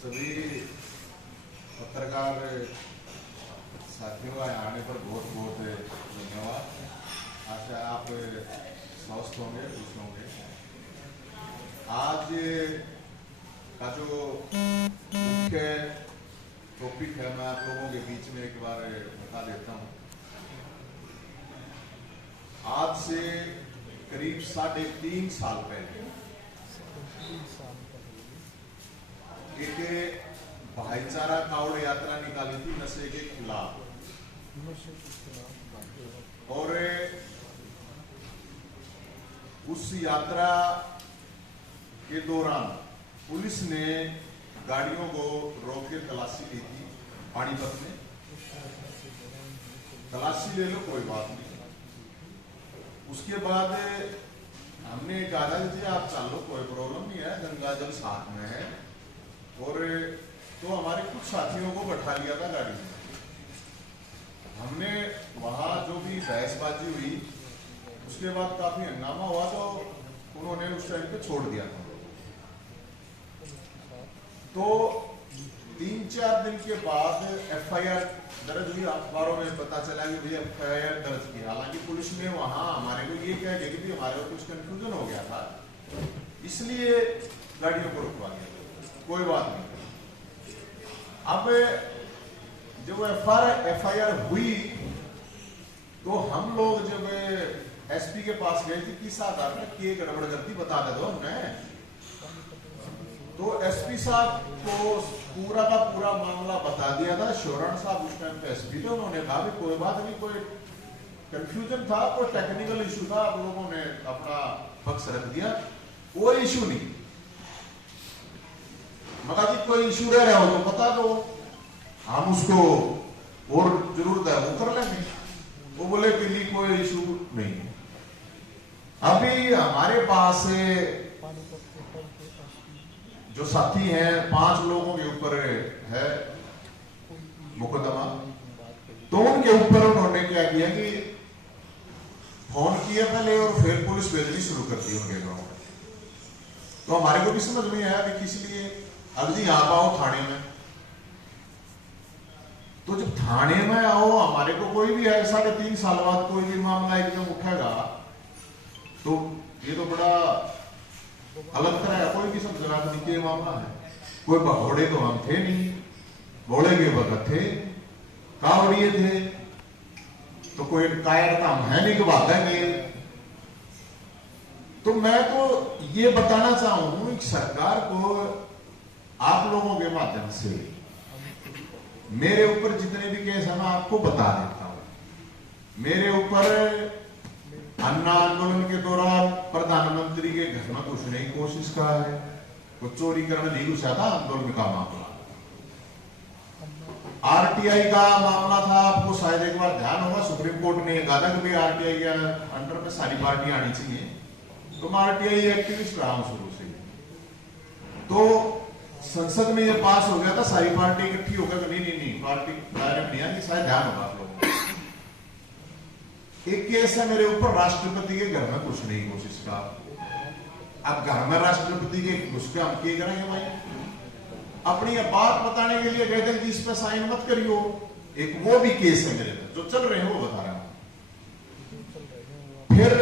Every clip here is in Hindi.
सभी पत्रकार साथियों का आने पर बहुत बहुत धन्यवाद। आशा आप स्वस्थ होंगे, खुश होंगे। आज का जो मुख्य टॉपिक है मैं आप लोगों के बीच में एक बार बता देता हूँ। आज से करीब 3.5 साल पहले एक भाईचारा कावड़ यात्रा निकाली थी नशे के खिलाफ, और उस यात्रा के दौरान पुलिस ने गाड़ियों को रोक के तलाशी ली थी। पानीपत में तलाशी ले लो, कोई बात नहीं। उसके बाद हमने कहा जी आप चलो, कोई प्रॉब्लम नहीं है, गंगा जल साथ में है। और तो हमारे कुछ साथियों को बैठा लिया था गाड़ी में। हमने वहां जो भी बहसबाजी हुई, उसके बाद काफी हंगामा हुआ, तो उन्होंने उस टाइम पे छोड़ दिया था। तो 3-4 दिन के बाद FIR दर्ज हुई। अखबारों में पता चला कि भाई FIR दर्ज की। हालांकि पुलिस ने वहां हमारे को ये कह दिया कि हमारे को कुछ कंफ्यूजन हो गया था, इसलिए गाड़ियों को रुकवा दिया। कोई बात नहीं। अब जब FIR हुई तो हम लोग जब SP के पास गए थे, किस आधार पर की गड़बड़ करती बता दे दो हमने। तो SP साहब को पूरा का पूरा मामला बता दिया था। शोरण साहब उस टाइम पे SP थे। उन्होंने कहा भी कोई बात नहीं, कोई कंफ्यूजन था, कोई टेक्निकल इशू था, आप लोगों ने अपना पक्ष रख दिया, कोई इशू नहीं। मगर जी कोई इशू रह रहा हो तो बता दो, हम उसको और जरूरत है वो कर लेंगे। वो बोले कि नहीं कोई इशू नहीं। अभी हमारे पास जो साथी हैं 5 लोगों के ऊपर है मुकदमा। तो उनके ऊपर उन्होंने क्या किया कि फोन किया पहले और फिर पुलिस भेजनी शुरू कर दी उनके गांव में। तो हमारे को भी समझ में आया कि किस लिए। अब जी आप आओ थाने में, तो जब थाने में आओ, हमारे को कोई भी है 3.5 साल बाद कोई भी मामला एकदम उठेगा तो ये तो बड़ा अलग तरह है। कोई भी सब जरा के मामला है। कोई भगोड़े तो हम थे नहीं, घोड़े के वक्त थे, कावड़िए थे, तो कोई कायर हम है नहीं कि भागेंगे। तो मैं तो ये बताना चाहूं कि सरकार को आप लोगों के माध्यम से मेरे ऊपर जितने भी केस है मैं आपको बता देता हूं। मेरे ऊपर अन्ना आंदोलन के दौरान प्रधानमंत्री के घर में घुसने की कोशिश करा है, कुछ चोरी करने नहीं घुसा था। आंदोलन का मामला, RTI का मामला था, आपको शायद एक बार ध्यान होगा। सुप्रीम कोर्ट ने कहा था कि भाई RTI के अंडर में सारी पार्टियां आनी चाहिए। तो मैं RTI एक्टिविस्ट रहा हूं शुरू से। तो संसद में ये पास हो गया था, सारी पार्टी इकट्ठी होकर नहीं पार्टी डायरेक्ट नहीं आई, शायद ध्यान होगा आप लोगों को। एक केस है मेरे ऊपर राष्ट्रपति के घर में घुसने की कोशिश का। अब घर में राष्ट्रपति के घुस के हम क्या करेंगे भाई? अपनी बात बताने के लिए कहते हैं कि इस पर साइन मत करियो। एक वो भी केस है मेरे पर, जो चल रहे हैं वो बता रहा हूं। फिर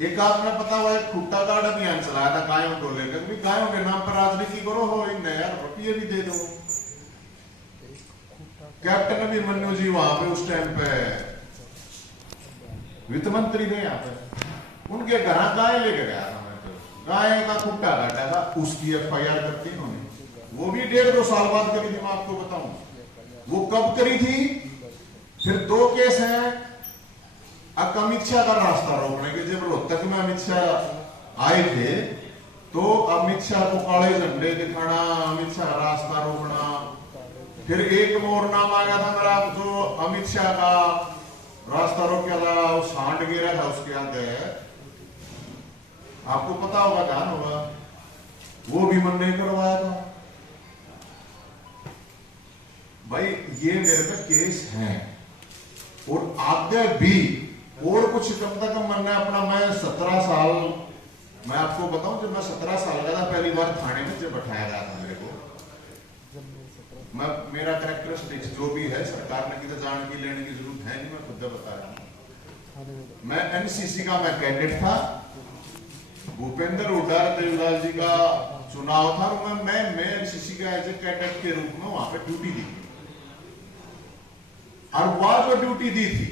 एक आपने पता हुआ खुट्टा कार्ड अभियान चलाया था गायों को लेकर। गायों के नाम पर राजनीति करो, हो यार रुपये भी दे दो। कैप्टन अभिमन्यु जी वहां पे उस टाइम पे वित्त मंत्री थे यहाँ पे, उनके घर गाय लेके गया था मैं। तो गाय का खुट्टा काटा था, उसकी FIR करती उन्होंने। वो भी 1.5-2 साल बाद करी थी। मैं आपको बताऊं वो कब करी थी। फिर 2 केस हैं। अमित शाह का रास्ता रोकने के, जब रोहतक में अमित शाह आए थे तो अमित शाह को काले झंडे दिखाना, अमित शाह का रास्ता रोकना। फिर एक और नाम आ गया था मेरा, जो अमित शाह का रास्ता रोक गया था, वो सांड गिरा था उसके आगे। आपको पता होगा, ध्यान होगा, वो भी मन नहीं करवाया था भाई। ये मेरे पे केस हैं और आगे भी और कुछ कम तक मैंने अपना, मैं 17 साल, मैं आपको बताऊं जब मैं 17 साल का था पहली बार थाने में जब बैठाया गया था मेरे को, मैं मेरा कैरेक्टरिस्टिक्स जो भी है सरकार ने किधर जाने की लेने की जरूरत है नहीं, मैं खुद बता रहा हूँ। मैं एनसीसी का मैं कैडेट था, भूपेंद्र हुड्डा देवलाल जी का चुनाव था और मैं एनसीसी का एज ए कैडेट के रूप में वहां पे ड्यूटी दी थी। और वह जो ड्यूटी दी थी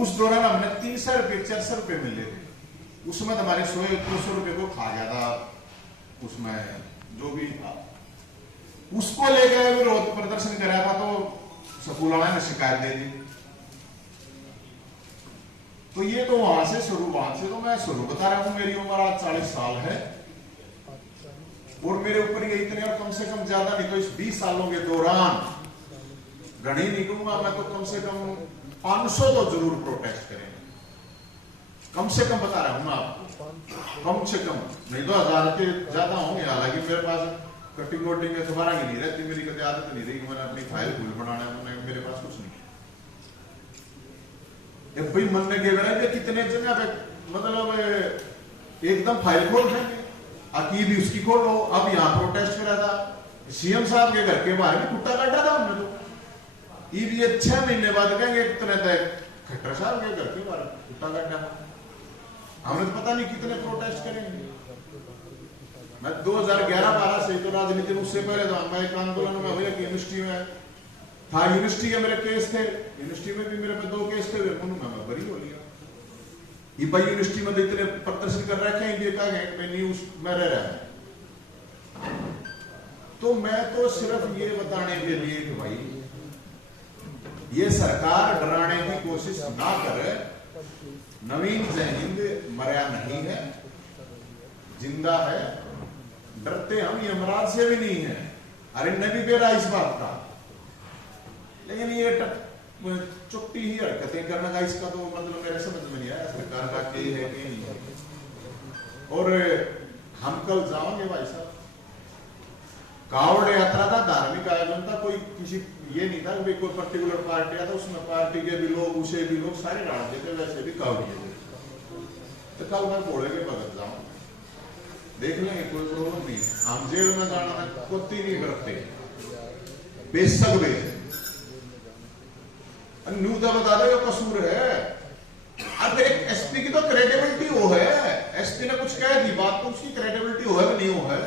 उस दौरान हमने 300 रुपए 400 रुपए मिले थे, उसमें हमारे 100-200 रुपए को खा गया था, उसमें जो भी था उसको लेकर विरोध प्रदर्शन कराया था तो स्कूल वाले ने शिकायत दे दी। तो ये तो वहां से तो मैं शुरू बता रहा हूं। मेरी उम्र आज 40 साल है और मेरे ऊपर ये इतने और कम से कम ज्यादा नहीं तो इस 20 सालों के दौरान गणी नहीं कहूंगा मैं, तो कम से कम 500 तो जरूर प्रोटेस्ट करेंगे, कम से कम बता रहा हूं मैं आपको, कम से कम नहीं तो 1000 के ज्यादा होंगे। हालांकि मेरे पास कटिंग वोटिंग में दोबारा ही नहीं रहती, मेरी कभी आदत नहीं रही कि मैंने अपनी फाइल फूल बनाना है, मेरे पास कुछ नहीं। भाई मन ने कह कितने जगह पे मतलब एकदम फाइल खोल देंगे, अकी भी उसकी खोल लो। अब यहाँ प्रोटेस्ट करा था, सीएम साहब के घर के बाहर भी कुत्ता काटा था हमने, तो ये भी 6 महीने बाद कहेंगे कितने तक खट्टर साहब के घर के बाहर कुत्ता काटा था। हमने तो पता नहीं कितने प्रोटेस्ट करेंगे। मैं 2011-12 से तो राजनीति, उससे पहले तो मैं एक आंदोलन में हुआ कि यूनिवर्सिटी में था, यूनिवर्सिटी के मेरे केस थे, यूनिवर्सिटी में भी मेरे पे 2 केस थे, मैं बरी हो लिया। ये भाई यूनिवर्सिटी में इतने प्रदर्शन कर रखे हैं, ये कहा न्यूज में रह रहा है। तो मैं तो सिर्फ ये बताने के लिए कि भाई ये सरकार डराने की कोशिश ना करे। नवीन जयहिंद मरा नहीं है, जिंदा है। डरते हम यमराज से भी नहीं है, अरे ने भी बेरा इस बात का, लेकिन ये चुट्टी ही हरकतें करने का इसका तो मतलब मेरे समझ में नहीं आया सरकार का क्या है कि नहीं है। और हम कल जाओगे भाई साहब, कावड़ यात्रा था, धार्मिक आयोजन था, कोई किसी ये नहीं था कि कोई पर्टिकुलर पार्टी आता, उसमें पार्टी के भी लोग उसे भी लोग सारे डाल देते, वैसे भी कावड़िए। तो कल मैं घोड़े के भगत जाऊं, देख लेंगे, कोई प्रॉब्लम नहीं। हम जेल में जाना में कोती नहीं बरतते, बेशक बेच न्यू तो बता दो कसूर है। अब एक एसपी की तो क्रेडिबिलिटी वो है, एसपी ने कुछ कह दी बात तो उसकी क्रेडिबिलिटी हो है कि नहीं हो है।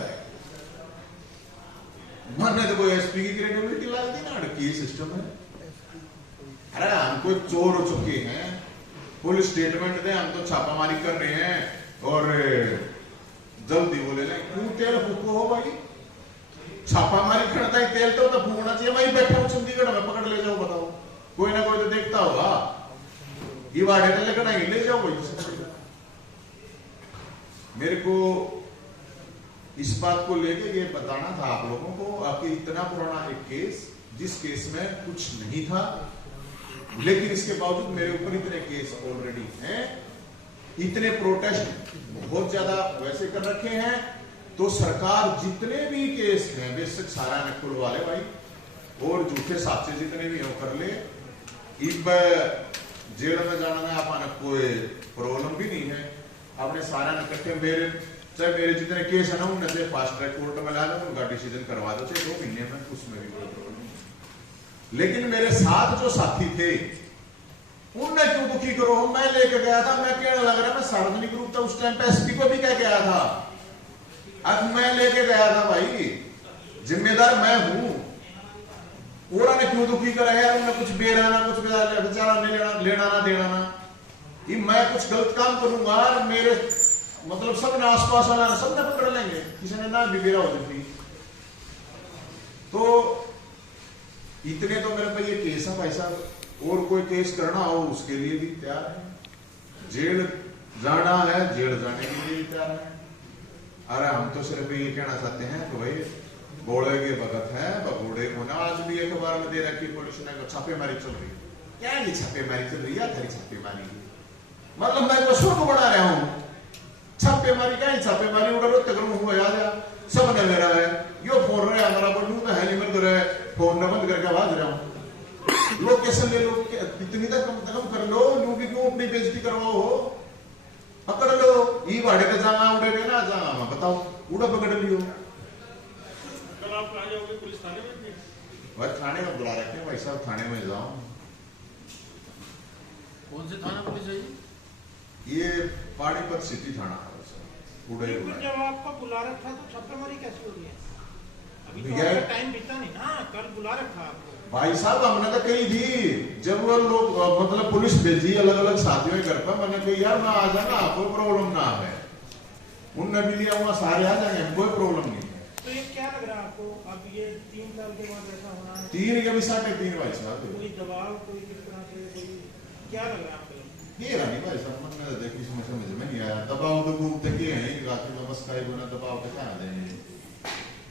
मैंने तो कोई एसपी की क्रेडिबिलिटी ला दी ना, की सिस्टम है। अरे हम कोई चोर हो चुके हैं, फुल स्टेटमेंट दे हम तो छापामारी कर रहे हैं और जल्दी बोले ले क्यों तेल फूको हो भाई, छापामारी करता है तेल तो फूकना चाहिए। वही बैठा हूं चंडीगढ़ में, पकड़ ले जाओ, बताओ कोई ना कोई तो देखता होगा, ये वाड़े तो लेकर नहीं ले जाओ भाई। मेरे को इस बात को लेके ये बताना था आप लोगों को, आपके इतना पुराना एक केस, जिस केस में कुछ नहीं था, लेकिन इसके बावजूद मेरे ऊपर इतने केस ऑलरेडी हैं, इतने प्रोटेस्ट बहुत ज्यादा वैसे कर रखे हैं। तो सरकार जितने भी केस हैं बेशक सारा ने खुलवा ले भाई, और झूठे साक्ष्य जितने भी हो कर ले। इब जेल में जाना में अपना कोई प्रॉब्लम भी नहीं है, आपने सारा इकट्ठे मेरे चाहे मेरे जितने केस है ना उनमें से फास्ट ट्रैक कोर्ट में ला दो, उनका डिसीजन करवा दो, चाहे 2 महीने में, उसमें भी कोई प्रॉब्लम नहीं। लेकिन मेरे साथ जो साथी थे उनने क्यों दुखी करो, मैं लेके गया था, मैं कहने लग रहा मैं सार्वजनिक रूप से उस टाइम पे एसपी को भी कह गया था, अब मैं लेके गया था भाई, जिम्मेदार मैं हूं। और ने क्यों दुखी करा यार, उन्हें कुछ बेराना कुछ बेचारा लेना ना देना ना, ये मैं कुछ गलत काम करूंगा मेरे मतलब सब ने आसपास वाला सब ने पकड़ लेंगे, किसी ने ना भी बेरा हो जाती। तो इतने तो मेरे पे ये केस है भाई साहब, और कोई केस करना हो उसके लिए भी तैयार है, जेल जाना है जेल जाने के लिए भी तैयार है। अरे हम तो सिर्फ ये कहना चाहते हैं कि भाई घोड़े के भगत है, बघोड़े को ना। आज भी अखबार में दे रखी पुलिस ने छापेमारी चल रही है, क्या ये छापेमारी चल रही है, खरी छापेमारी मतलब मैं तो शोक बना रहा हूं, छापेमारी क्या छापेमारी उड़ा तक हुआ याद सब ने मेरा है यो फोन रहे हमारा पर नू है नहीं मर रहा है, फोन न बंद करके आवाज रहा हूं, लोकेशन ले लो, इतनी तक कम कर लो, नू भी क्यों अपनी बेइज्जती करवाओ हो, पकड़ लो। ये वाड़े का जाना उड़े ना जाना बताओ, उड़ा पकड़ लियो। कल आप आ जाओगे पुलिस थाने में? भाई थाने में बुला रखे हैं भाई साहब, थाने में जाओ। कौन से थाना पुलिस है ये पानीपत सिटी थाना है सर। उड़े जब आपको बुला रखा तो छापेमारी कैसी हो रही है? अभी तो भैया- आपका टाइम बीता नहीं ना, कल बुला रखा आपको। भाई साहब हमने तो कही थी, जब वो लोग मतलब पुलिस भेजी अलग अलग साथियों के घर पर, मैंने कही यार ना आ जाना, कोई प्रॉब्लम ना है। उनने भी लिया हुआ, सारे आ जाएंगे, कोई प्रॉब्लम नहीं है। तो ये क्या लग रहा है आपको, अब ये 3 साल के बाद ऐसा होना है? 3 के भी 3.5 भाई साहब। कोई दबाव, कोई किस तरह से, कोई क्या लग रहा है आपको? ये रानी भाई साहब मैंने तो देखी, इसमें समझ में नहीं आया। दबाव तो घूमते के हैं रात में, बस का बना दबाव के कहाँ देंगे।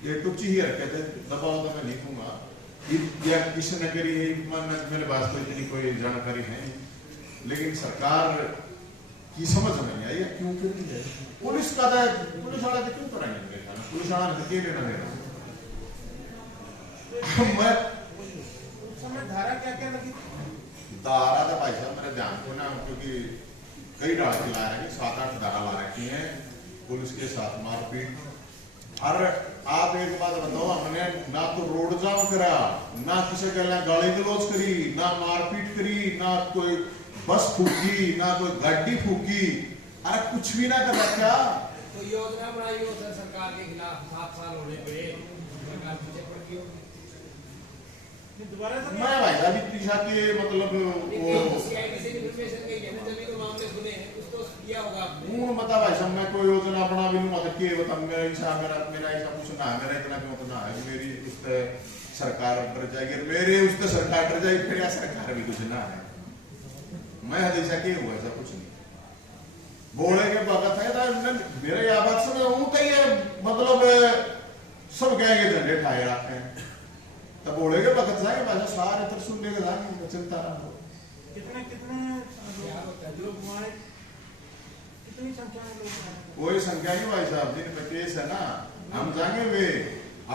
ये टुच्ची ही रखे थे, दबाव तो मैं नहीं दूंगा। या किसी ने करी है, मेरे पास तो इतनी कोई जानकारी है नहीं, लेकिन सरकार की समझ में नहीं आई क्यों कर रही है। पुलिस का था, पुलिस वाला तो क्यों कराएंगे मेरे ख्याल में, पुलिस वाला ने लेना देना। मैं उस समय धारा क्या क्या लगी थी? धारा था भाई साहब मेरे ध्यान को ना, क्योंकि कई डाल के ला रहे हैं, 7-8 धारा ला रखी हैं, पुलिस के साथ मारपीट। और आप एक बात बताओ, हमने ना तो रोड जाम करा, ना किसी के लिए गाली गलौज करी, ना मारपीट करी, ना कोई बस फूकी, ना कोई गाड़ी फूकी, अरे कुछ भी ना कर रखा। तो योजना बनाई हो सर सरकार के खिलाफ 7 साल होने पे, सरकार पीछे पड़ गई होगी। दोबारा से मैं भाई साहब पीछा के मतलब वो सीआईडी से इन्फॉर्मेशन गई है ना, जब तो मामले सुने हैं, कुछ तो किया होगा आपने। हूं बता भाई साहब, मैं कोई योजना बना भी लूं के बता, मेरा ऐसा कुछ ना है, मेरा इतना क्यों ना है, मेरी उस पे सरकार डर जाएगी, मेरे उस पे सरकार डर जाएगी, फिर या सरकार भी कुछ ना है। मैं हमेशा के हुआ ऐसा कुछ नहीं बोले के बात है ना, मेरे या बात से मैं हूं कहीं मतलब सब कहेंगे झंडे ठाए रखे हैं, तब बोले के वक्त जाएंगे भाई सारे तर सुन लेके जाएंगे, चिंता ना हो। कितने लोग हुए, कितनी संख्या में लोग आए? कोई संख्या नहीं भाई साहब, जिन पे केस है ना हम जाएंगे, वे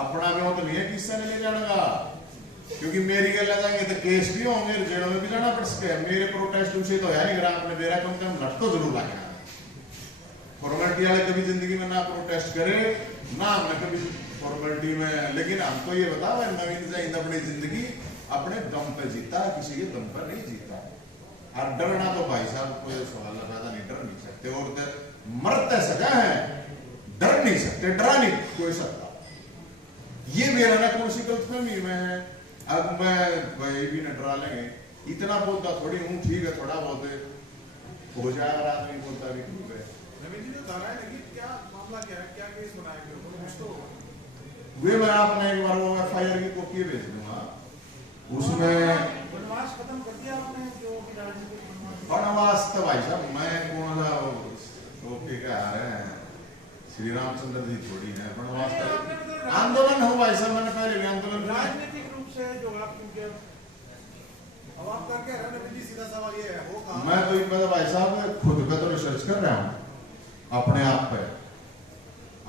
अपना में तो नहीं है किससे नहीं ले जाना, क्योंकि मेरी गल जाएंगे तो केस भी होंगे, जेलों में भी जाना पड़ सके। मेरे प्रोटेस्ट उनसे तो है नहीं, अगर आपने मेरा कम से कम लट तो जरूर लगेगा। फॉर्मेलिटी वाले कभी जिंदगी में ना प्रोटेस्ट करे ना हमने कभी फॉर्मेलिटी में, लेकिन हमको ये बताओ नवीन जाहिद अपनी जिंदगी अपने दम पे जीता, किसी के दम पर नहीं जीता। और डरना तो भाई साहब कोई सवाल पैदा नहीं, डर नहीं सकते, और मरते सजा है, डर नहीं सकते, डरा नहीं कोई सकता। ये मेरा ना कौन सी गलतफहमी में है, अब मैं भाई भी न डरा लेंगे, इतना बोलता थोड़ी हूँ, ठीक है थोड़ा बहुत हो जाएगा, आदमी बोलता भी ठीक है। नवीन जी जो धाराएं लगी, क्या मामला क्या है, क्या केस बनाया गया, कुछ तो होगा। वे मैं आपने एक बार वो FIR की कॉपी भेज दूंगा, उसमें वनवास खत्म कर दिया आपने, जो भी राजनीतिक वनवास तो भाई साहब मैं कौन सा ओके क्या है, श्री रामचंद्र जी थोड़ी है वनवास का आंदोलन हो भाई साहब, मैंने पहले भी आंदोलन किया। राजनीतिक रूप से जो आप क्योंकि अब आप करके रहे नवीन जी, सीधा सवाल ये है, वो कहाँ? मैं तो इनमें भाई साहब खुद पे तो रिसर्च कर रहा हूँ, अपने आप पे।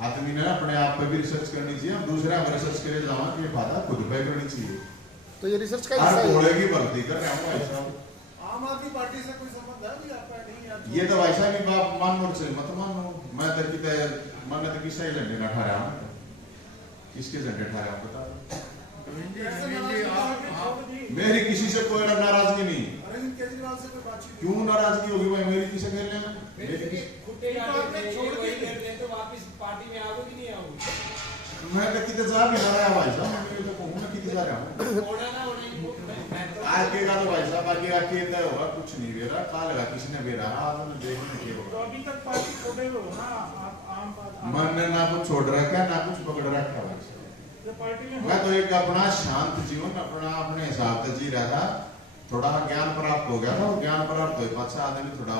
आदमी ने अपने आप पे भी रिसर्च करनी चाहिए, हम दूसरे पर रिसर्च के लिए जाओ कि फायदा खुद पे करनी चाहिए। तो ये रिसर्च का हर हिस्सा है। घोड़े की भर्ती कर रहा हूँ भाई साहब। आम आदमी पार्टी से कोई संबंध है भी आपका? नहीं यार, ये तो भाई साहब बाप मानो से मत मानो, मैं तो कितने मैंने तो किससे ही झंडे ना ठहरा हूँ, किसके झंडे ठहरा हूँ बता। मेरी किसी से कोई नाराजगी नहीं। अरविंद केजरीवाल से कोई बातचीत? क्यों नाराजगी होगी भाई, मेरी किसे खेल लेना, मेरे मेरी लिए खुट्टे काटे छोड़ के तो वापस पार्टी में आओगे कि नहीं आओगे? मैं तो कितने जा भी ना रहा भाई साहब, मैं तो कहूँ मैं कितने जा रहा हूँ। होना ना होना आगे का तो भाई साहब आगे तय होगा, कुछ नहीं बेरा काल लगा किसने बेरा आज ने देखने के तो होगा। अभी तक पार्टी छोड़े हुए हो ना आप, आम मन ने ना कुछ छोड़ रखा ना कुछ पकड़ रखा भाई साहब। पार्टी में मैं तो एक अपना शांत जीवन अपना अपने हिसाब से जी रहा था, थोड़ा ज्ञान प्राप्त हो गया था, और ज्ञान प्राप्त हो अच्छा आदमी थोड़ा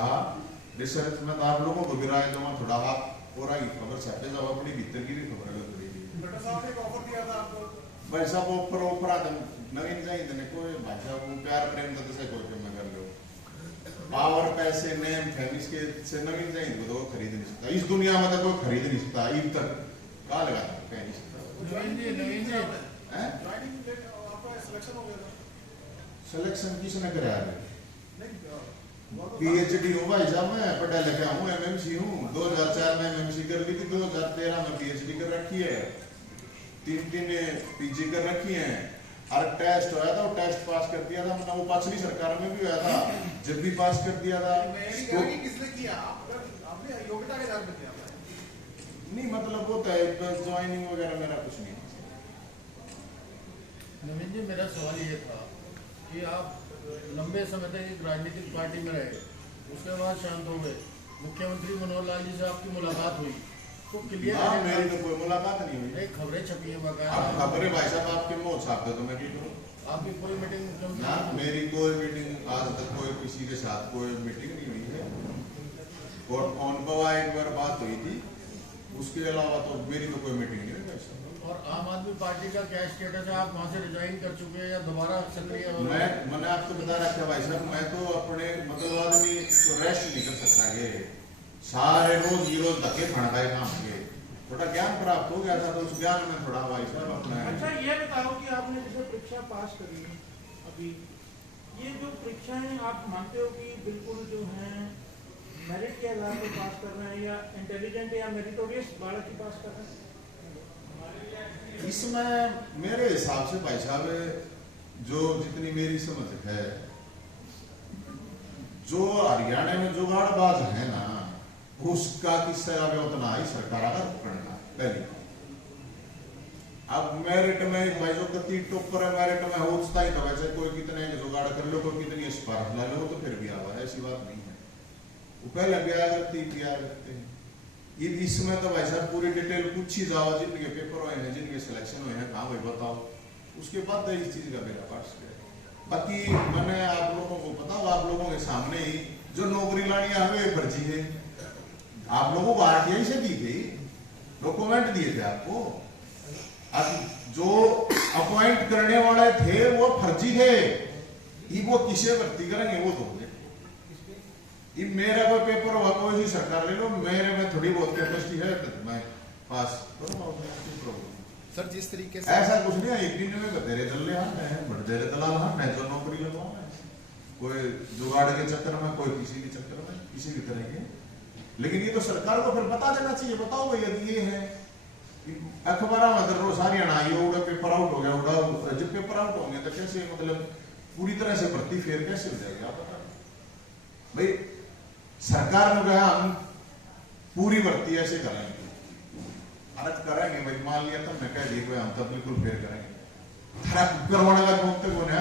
रिसर्च में तो आप लोगों को भी राय दूंगा, थोड़ा और आगे खबर छपे जाओ, अपनी भीतर की भी खबर अगर करेगी। भट्टा साहब ने एक ऑफर दिया था आपको? भाई साहब ऊपर आदम नवीन जाहिद ने कोई भाई साहब वो प्यार प्रेम तो से कोई प्रेम कर लो, पावर पैसे नेम फेम इसके से नवीन जाहिद को तो खरीद नहीं सकता, इस दुनिया में तो कोई खरीद नहीं सकता, ईद तक कहा लगा कह नहीं सकता। नवीन जी हैं ज्वाइनिंग आपका सिलेक्शन हो गया था? सिलेक्शन किसने कराया है? नहीं पीएचडी हूँ भाई साहब, मैं पढ़ा लिखा हूँ, एमएमसी हूँ। 2004 में एमएमसी कर ली थी, 2013 में पीएचडी कर रखी है, 3 पीजी कर रखी है। और टेस्ट होया था, वो टेस्ट पास कर दिया था, मतलब वो पिछली सरकार में भी हुआ था, जब भी पास कर दिया था। मैं नहीं कह रहा कि किसने किया, आपने योग्यता के आधार पर किया था। नहीं मतलब वो तो ज्वाइनिंग वगैरह मेरा कुछ नहीं। नवीन जी, मेरा सवाल ये था कि आप लंबे समय तक एक राजनीतिक पार्टी में रहे, उसके बाद शांत हो गए, मुख्यमंत्री मनोहर लाल जी से आपकी मुलाकात हुई तो क्लियर हाँ, मेरी तो कोई मुलाकात नहीं हुई। खबरें छपी है अब बकाया, खबरें भाई साहब आपके मुंह छापते तो मैं क्या करूँ? आपकी कोई मीटिंग ना मुख्यमंत्री मेरी कोई मीटिंग आज तक कोई किसी के साथ कोई मीटिंग नहीं हुई है। और फोन पर एक बार बात हुई थी, उसके अलावा तो मेरी तो कोई मीटिंग नहीं हुई भाई साहब। और आम आदमी पार्टी का क्या स्टेटस है, आप वहाँ से रिजाइन कर चुके हैं या दोबारा सक्रिय हो गए? मैंने आपको बता रखा भाई साहब, मैं तो अपने मतलब आदमी रेस्ट नहीं कर सकता है, सारे रोज ये रोज धक्के खड़काए काम के, थोड़ा ज्ञान प्राप्त हो गया था तो उस ज्ञान में थोड़ा भाई साहब अपना। अच्छा ये बताओ कि आपने जैसे परीक्षा पास करी है अभी, ये जो परीक्षाएं आप मानते हो कि बिल्कुल जो है मेरिट के आधार पर पास कर रहे हैं या इंटेलिजेंट या मेरिटोरियस बालक ही पास कर रहे हैं? इसमें मेरे हिसाब से भाई साहब जो जितनी मेरी समझ है, जो हरियाणा में जुगाड़बाज है ना, उसका किस्सा आगे उतना ही सरकार आगे करना पहली। अब मेरिट में भाई जो कति टॉपर है मेरिट में होता ही तो वैसे कोई कितने जुगाड़ कर लो, कोई कितनी स्पार्क ला लो, तो फिर भी आवा है, ऐसी बात नहीं है। वो पहले भी आया करते हैं। ये इसमें तो भाई साहब पूरी डिटेल पूछी जाओ, जिनके पेपर हुए हैं, जिनके सिलेक्शन हुए हैं, कहाँ भाई बताओ, उसके बाद इस चीज का मेरा पास है। बाकी मैंने आप लोगों को बताओ, आप लोगों के सामने ही जो नौकरी लानी है फर्जी है, आप लोगों को आरटीआई से दी गई, डॉक्यूमेंट दिए थे आपको, जो अपॉइंट करने वाले थे वो फर्जी थे, वो किसे भर्ती करेंगे वो तो ये मेरा कोई पेपर हुआ कोई सी सरकार ले लो, मेरे में थोड़ी बहुत कैपेसिटी है तो मैं पास करूंगा। सर जिस तरीके से ऐसा कुछ नहीं है, एक दिन में बतेरे दल्ले हैं, बड़ेरे दलाल हैं, जो नौकरी लगवाना है, कोई जुगाड़ के चक्कर में, कोई किसी के चक्कर में, किसी भी तरह के। लेकिन ये तो सरकार को फिर बता देना चाहिए, बताओ भाई यदि ये है अखबार में अगर रोज हरियाणा ये उड़ा पेपर आउट हो गया, उड़ा जब पेपर आउट होंगे तो कैसे मतलब पूरी तरह से भर्ती फेर कैसे हो जाएगी आप बता भाई। सरकार ने कहा हम पूरी भर्ती ऐसे करेंगे, अर्ज करेंगे भाई, मान लिया तुमने कह दिया हम तो बिल्कुल फेर करेंगे, करवाने का घूमते को ना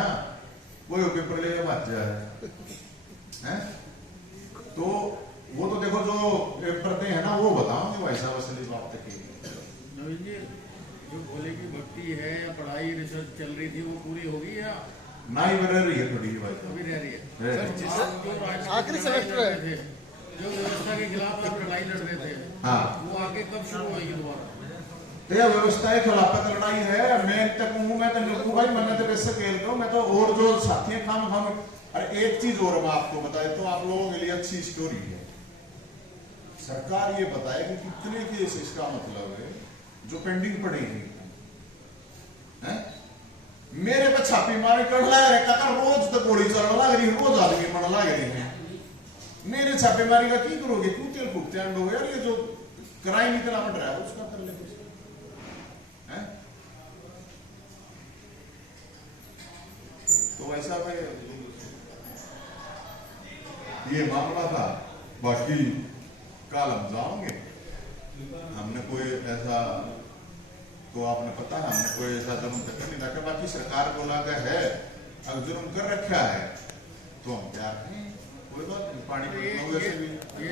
कोई पेपर ले बात है। तो वो तो देखो जो पेपर दे है ना वो बताओगे भाई साहब असली बात तक। नवीन जी, जो भोले की भक्ति है या पढ़ाई रिसर्च चल रही थी वो पूरी होगी या ना ही रह रही है थोड़ी भाई साहब अभी रह रही है? है। आखिरी सेमेस्टर थे जो व्यवस्था के खिलाफ आप लड़ाई लड़ रहे थे, हाँ वो आगे कब शुरू होगी दोबारा? तो यह व्यवस्था के खिलाफ लड़ाई है, मैं तक हूँ, मैं तो निकू भाई मैंने तो वैसे खेल रहा हूँ, मैं तो और जो साथी हैं खाम खाम। अरे एक चीज और मैं आपको बताए तो आप लोगों के लिए अच्छी स्टोरी है, सरकार ये बताए कि कितने केस इसका मतलब है जो पेंडिंग पड़े हैं। मेरे पे छापी मारे कर रोज तो गोली चलने लग रही है, रोज आदमी मरने लग रही है, मेरे छापेमारी का की करोगे? क्यों तेल फूकते हैं लोग यार, ये जो क्राइम इतना बढ़ रहा है उसका कर ले कुछ है? तो ऐसा भाई ये मामला था। बाकी कल हम जाओगे, हमने कोई ऐसा तो आपने पता है हमने कोई ऐसा जुर्म तक नहीं रखा, बाकी सरकार को लगा है अगर जुर्म कर रखा है तो हम क्या हैं, कोई बात नहीं, पानी ये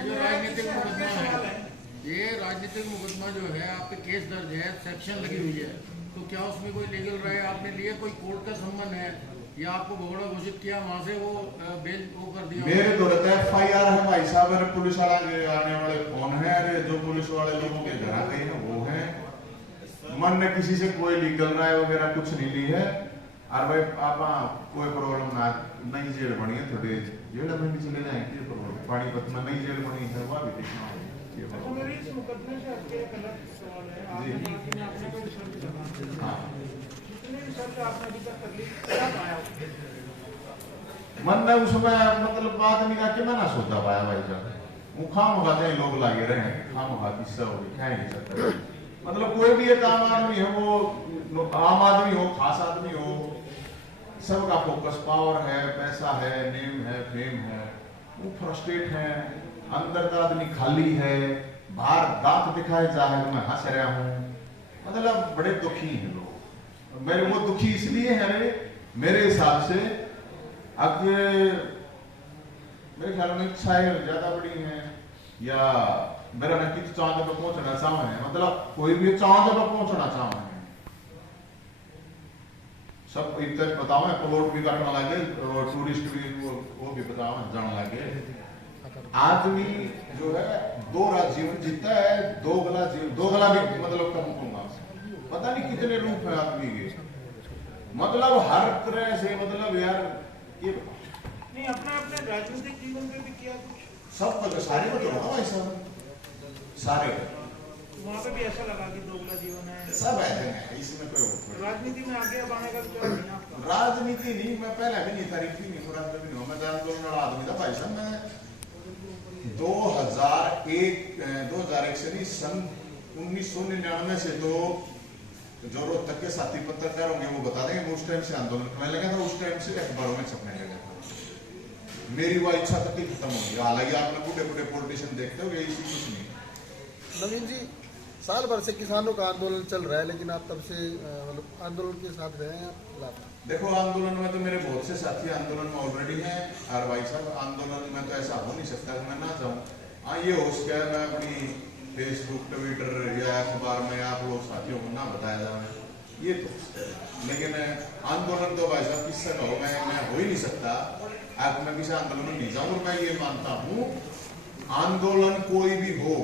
जो राजनीतिक मुकदमा है, ये राजनीतिक मुकदमा जो है आपके केस दर्ज है, सेक्शन लगी हुई है, तो क्या उसमें कोई लीगल राय आपने लिए, कोई कोर्ट का संबंध है या आपको भगोड़ा घोषित किया वहां से वो बेल वो कर दिया? मेरे तो रहता है FIR है भाई साहब, अरे पुलिस वाला आने वाले कौन है, अरे जो पुलिस वाले लोगों के घर आ गए हैं वो है, मन ने किसी से कोई लीगल राय वगैरह कुछ नहीं ली है। और भाई आप कोई प्रॉब्लम ना, नई जेल बनी है, थोड़ी जेल में भी चले जाएंगे, पानीपत में नई जेल बनी है वह भी देखना अच्छा, मेरी इस मुकदमे से आपके एक अलग सवाल है, आपने कहा कि आपने कोई रिसर्च करना, हाँ जितने रिसर्च आपने अभी तक कर ली क्या पाया? मन ने उसमें मतलब आदमी का कि मैं ना सोचा पाया भाई साहब, वो खाम होगा लोग लागे रहे हैं, खाम होगा किस्सा हो गई क्या नहीं सकता। मतलब कोई भी एक आम आदमी है, वो आम आदमी हो, खास आदमी हो, सबका फोकस पावर है, पैसा है, नेम है, फेम है, वो फ्रस्ट्रेट है, अंदर का आदमी खाली है, बाहर दांत दिखाए जाहिर मैं हंस रहा हूं, मतलब बड़े दुखी हैं लोग। मेरे वो दुखी इसलिए है मेरे हिसाब से, अब मेरे ख्याल में इच्छाएं ज्यादा बड़ी हैं, या मेरा नक्की चांद पर पहुंचना चाह है, मतलब कोई भी चांद पर पहुंचना चाह है, सब एक तक बताओ, प्लॉट भी काटना लगे, टूरिस्ट भी वो भी बताओ जाना लगे। आदमी जो है दो रात जीवन जीता है, दो गला भी मतलब कम होगा, पता नहीं कितने रूप है आदमी के, मतलब हर तरह से, मतलब यार ये नहीं अपने अपने राजनीतिक जीवन में भी किया कुछ, सब मतलब सारे में तो रहा भाई साहब, सारे वहाँ पे भी ऐसा लगा कि दोगला जीवन है, सब ऐसे हैं, इसमें कोई राजनीति में आगे अब आने का विचार नहीं है आपका? राजनीति नहीं, मैं पहले भी नहीं तारीफ भी नहीं, तुरंत भी नहीं, मैं आंदोलन वाला आदमी था भाई साहब। मैं 2001 से नहीं, सन 1999 से तो जो रोहतक के साथी पत्रकार होंगे वो बता देंगे, उस टाइम से आंदोलन करने लगा था, उस टाइम से अखबारों में छपने लगा था। मेरी वो इच्छा तक ही खत्म हो गई। हालांकि आपने बूढ़े बूढ़े पॉलिटिशियन देखते हो, यही कुछ नहीं। नवीन जी, साल भर से किसानों का आंदोलन चल रहा है, लेकिन आप तब से मतलब आंदोलन के साथ रहे हैं आप? देखो आंदोलन में तो मेरे बहुत से साथी आंदोलन में ऑलरेडी हैं, और भाई साहब आंदोलन में तो ऐसा हो नहीं सकता कि मैं ना जाऊं। हाँ ये हो सकता है मैं अपनी फेसबुक, ट्विटर या अखबार में आप लोग साथियों को ना बताया जाए, ये तो, लेकिन आंदोलन तो भाई साहब किससे का हो, मैं हो ही नहीं सकता। आज मैं किसी आंदोलन में नहीं जाऊं, और मैं ये मानता हूं आंदोलन कोई भी हो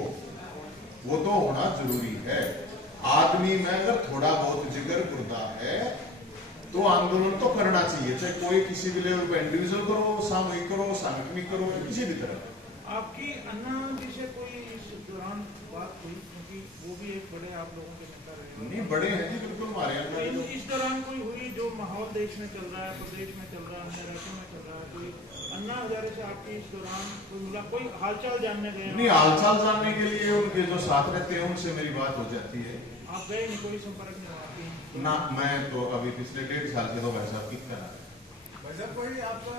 वो तो होना जरूरी है। आदमी में अगर थोड़ा बहुत जिगर गुर्दा है तो आंदोलन तो करना चाहिए, चाहे कोई किसी भी लेवल पर इंडिविजुअल करो, सामूहिक करो, सांगठनिक करो, किसी भी तरह। आपकी अन्ना जी से कोई इस दौरान बात हुई, क्योंकि वो भी एक बड़े आप लोगों के नेता रहे? नहीं बड़े हैं जी, बिल्कुल हमारे तो इस दौरान कोई हुई, जो माहौल देश में चल रहा है, प्रदेश में चल रहा है, राज्य में चल रहा है, कोई अन्ना हजारे से आपकी इस दौरान कोई मिला, कोई हालचाल जानने गए? नहीं, हालचाल जानने के लिए उनके जो साथ रहते हैं उनसे मेरी बात हो जाती है। आप गए नहीं, कोई संपर्क नहीं हुआ? ना, मैं तो अभी पिछले 1.5 साल से तो भाई साहब की करा। भाई साहब कोई आपका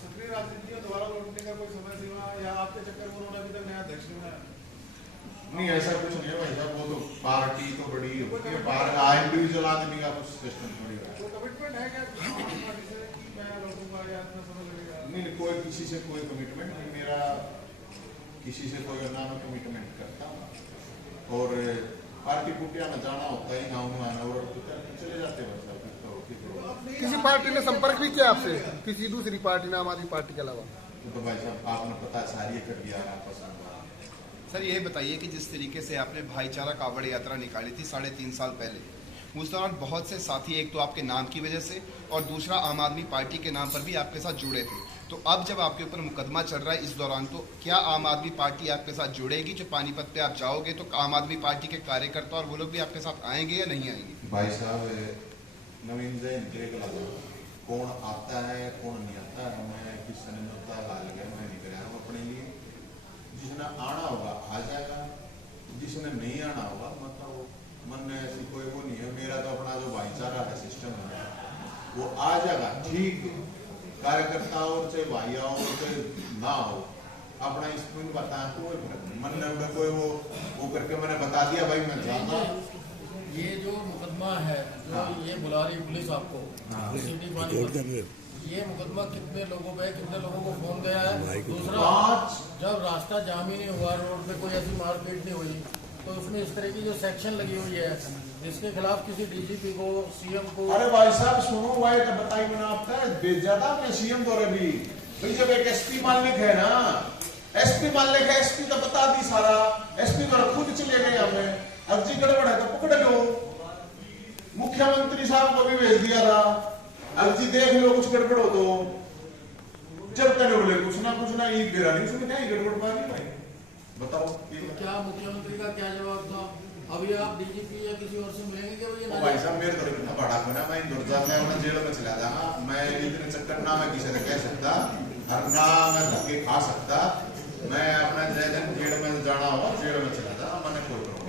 सक्रिय राजनीति में दोबारा लौटने का कोई समय सीमा, या आपके चक्कर में उन्होंने अभी तक नया अध्यक्ष नहीं बनाया? नहीं ऐसा कुछ नहीं है भाई साहब, वो तो पार्टी तो बड़ी होती है, इंडिविजुअल आदमी का कुछ सिस्टम थोड़ी है। तो कमिटमेंट है क्या पार्टी से कि मैं लौटूंगा या इतना समय लगेगा? नहीं, कोई किसी से कोई कमिटमेंट नहीं, मेरा किसी से कोई ना मैं कमिटमेंट करता हूँ, और पार्टी पुटिया में जाना होता है, गाँव में आना और चले जाते हैं। किसी पार्टी ने संपर्क भी किया आपसे, किसी दूसरी पार्टी ने, आम आदमी पार्टी के अलावा? तो भाई साहब आपने पता है सारी कर दिया आपस में। सर ये बताइए कि जिस तरीके से आपने भाईचारा कावड़ यात्रा निकाली थी 3.5 साल पहले, उस दौरान बहुत से साथी एक तो आपके नाम की वजह से और दूसरा आम आदमी पार्टी के नाम पर भी आपके साथ जुड़े थे। तो अब जब आपके ऊपर मुकदमा चल रहा है इस दौरान, तो क्या आम आदमी पार्टी आपके साथ जुड़ेगी? जो पानीपत पे आप जाओगे तो आम आदमी पार्टी के कार्यकर्ता और वो लोग भी आपके साथ आएंगे या नहीं आएंगे? भाई साहब नवीन जैन देख लगा कौन आता है कौन नहीं आता है, मैं किसी ने मुद्दा ला लिया, मैं नहीं कर रहा हूँ अपने लिए। जिसने आना होगा आ जाएगा, जिसने नहीं आना होगा मतलब मन में ऐसी कोई वो नहीं है। मेरा तो अपना जो भाईचारा है सिस्टम है वो आ जाएगा, ठीक कार्यकर्ता और चाहे भाइया हो चाहे ना हो, अपना स्कूल बताया कोई मन में कोई वो करके मैंने बता दिया भाई मैं जाता। ये जो मुकदमा है जो हाँ। ये बुला रही पुलिस आपको, हाँ। सिटी पानीपत, ये मुकदमा कितने लोगों पे, कितने लोगों को फोन गया है? दूसरा, जब रास्ता जाम ही नहीं हुआ, रोड पे कोई ऐसी मारपीट नहीं हुई, तो उसमें इस तरह की जो सेक्शन लगी हुई है जिसके खिलाफ किसी डीजीपी को, सीएम को? अरे भाई साहब सुनो भाई, तो बताइए मैंने आपका भेजा था मैं सीएम द्वारा भी भाई, जब एक एसपी मालिक है ना, एसपी मालिक है, एसपी तो बता दी सारा, एसपी द्वारा खुद चले गए हमें, अर्जी गड़बड़ है तो पकड़ लो। मुख्यमंत्री साहब को भी भेज दिया था, अर्जी देख लो कुछ गड़बड़ हो तो, जब तक बोले कुछ ना ये बेरा नहीं, उसमें क्या गड़बड़ पा रही भाई बताओ। तो क्या मुख्यमंत्री का क्या जवाब था? अब ये आप डीजीपी या किसी और से मिलेंगे क्या भैया? ओ भाई साहब मेरे घर इतना बड़ा कोई ना, मैं इंदौर जा मैं उन्हें जेल में चला जाऊंगा। मैं इतने चक्कर ना मैं किसी से कह सकता और ना मैं धक्के खा सकता। मैं अपना दिन जेल में जाना होगा जेल में चला जाऊंगा, मैंने कोई प्रॉब्लम।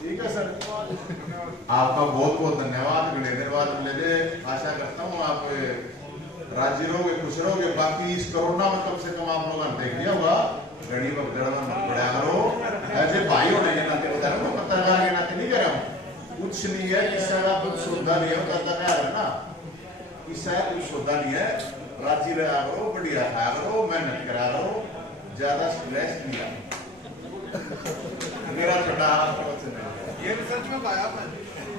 ठीक है सर, आपका बहुत बहुत धन्यवाद। अगले दिन बाद मिले, आशा करता हूँ आप राजी रहोगे, खुश रहोगे। बाकी इस कोरोना में कम से कम आप लोगों ने देख लिया होगा, गरीब मत पड़ा करो। ऐसे भाई होने के नाते बता रहा हूँ, पत्रकार के नाते नहीं कह रहा हूँ। कुछ नहीं है इससे का कुछ सौदा नहीं है, पत्रकार है ना, इससे कुछ सौदा नहीं है। राजी रहा करो, बढ़िया खाया करो, मेहनत करा करो, ज्यादा स्ट्रेस नहीं है। मेरा छोटा ये रिसर्च में पाया आपने?